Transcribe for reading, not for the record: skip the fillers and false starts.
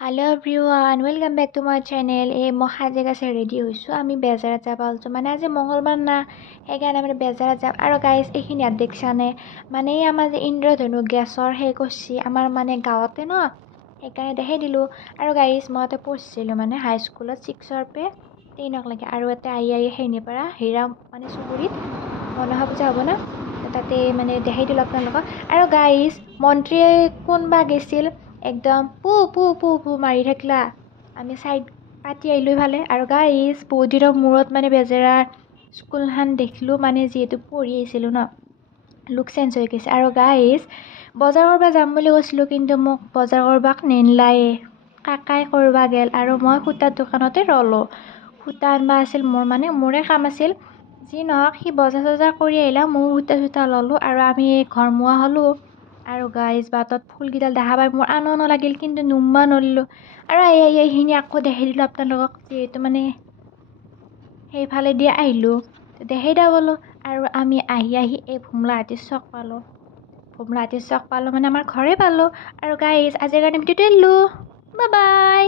Hello everyone, welcome back to my channel. মই সাজে কাছে ৰেডি হৈছোঁ। আমি বেজাৰত যাব ওলাইছোঁ। মানে আজি মঙ্গলবাৰ না, সেইকাৰণে আমি বেজাৰত যাম। আৰু গাইজ এইখিনি ইয়াত দেখিছানে? মানে আমাৰ যে ইন্দ্ৰধনু গেছৰ সেই কৰছি আমাৰ মানে গাঁৱতে ন, সেইকাৰণে দেখাই দিলোঁ। আৰু গাইজ মই এটা পঢ়িছিলোঁ মানে হাইস্কুলত 6ৰ পৰা 10ক লৈকে। আৰু এটা আহি সেইখিনিৰ পৰা হীৰা মানে চুবুৰীত মনসা পূজা হ'ব না, তাতে মানে দেখাই দিলোঁ আপোনালোকক। আৰু গাইজ মন্ত্ৰীয়ে কোনবা গেছিল একদম পু পু পু পু মাৰি থাকিলা, আমি চাইড পাতি আহিলোঁ ভালে। আৰু গাইজ বহুত দিনৰ মূৰত মানে বেজেৰাৰ স্কুলখন দেখিলোঁ, মানে যিহেতু পঢ়ি আহিছিলোঁ ন, লুক চেঞ্জ হৈ গৈছে। আৰু গাইজ বজাৰ কৰিব যাম বুলি কৈছিলোঁ, কিন্তু মোক বজাৰ কৰবাক নিনিলায়ে, কাকাই কৰবা গেল। আৰু মই সূতাৰ দোকানতে ৰলোঁ, সূতা আনবা আছিল মোৰ, মানে মোৰে কাম আছিল। যি নহওক সি বজাৰ চজাৰ কৰি আহিলা, ময়ো সূতা চূতা ল'লোঁ আৰু আমি ঘৰমুৱা হ'লোঁ। আৰু গাইজ বাটত ফুলকেইডাল দেখা পাই মোৰ আনো লাগিল, কিন্তু নুমবা নৰিলোঁ। আৰু এইখিনি আকৌ দেখাই দিলোঁ আপোনালোকক, যিহেতু মানে সেইফালে দি আহিলোঁ, দেখাই দিয়া বোলো। আৰু আমি আহি এই ভোমলাহাটীৰ চক পালোঁ। ভোমলাহাটীৰ চক পালোঁ মানে আমাৰ ঘৰে পালোঁ। আৰু গাইজ আজিৰ কাৰণে ভিডিঅ'টো এৰিলোঁ, বাই বাই।